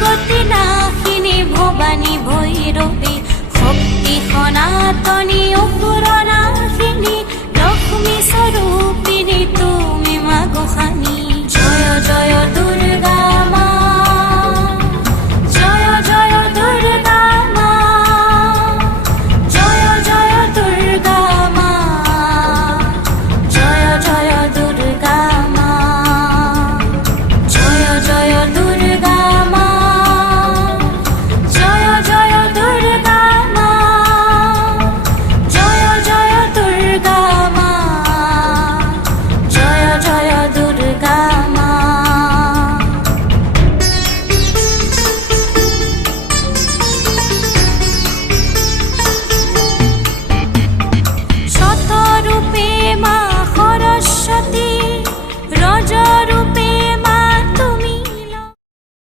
গতি নাশিনী ভবানী ভৈৰৱী শক্তি সনাতনী অসুৰ নাশিনী লক্ষ্মী স্বৰূপিনী তুমি মা গোসানী